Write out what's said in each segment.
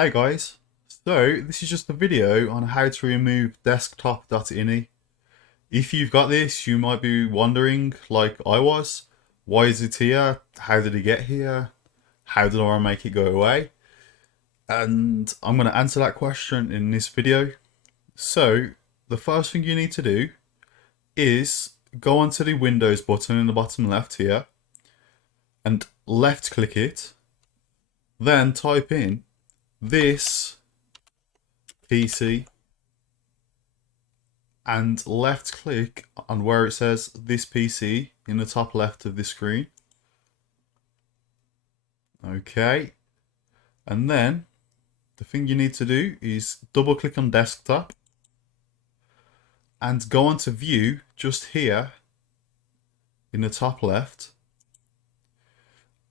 Hey guys, so this is just a video on how to remove Desktop.ini. If you've got this, you might be wondering, like I was, why is it here? How did it get here? How did I make it go away? And I'm going to answer that question in this video. So, the first thing you need to do is go onto the Windows button in the bottom left here and left click it, then type in this PC and left click on where it says this PC in the top left of the screen. Okay, and then the thing you need to do is double click on desktop and go on to view just here in the top left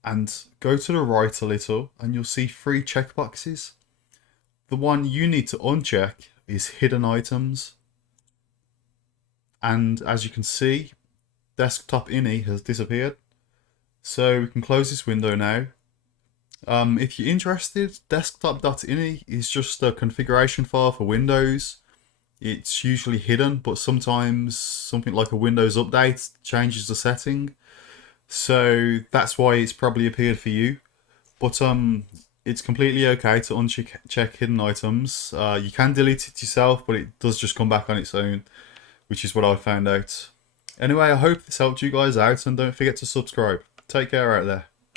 and go to the right a little and you'll see three checkboxes. The one you need to uncheck is hidden items. And as you can see, Desktop.ini has disappeared. So we can close this window now. If you're interested, Desktop.ini is just a configuration file for Windows. It's usually hidden, but sometimes something like a Windows update changes the setting. So that's why it's probably appeared for you. But it's completely okay to uncheck hidden items. You can delete it yourself, but it does just come back on its own, which is what I found out. Anyway, I hope this helped you guys out, and don't forget to subscribe. Take care out there.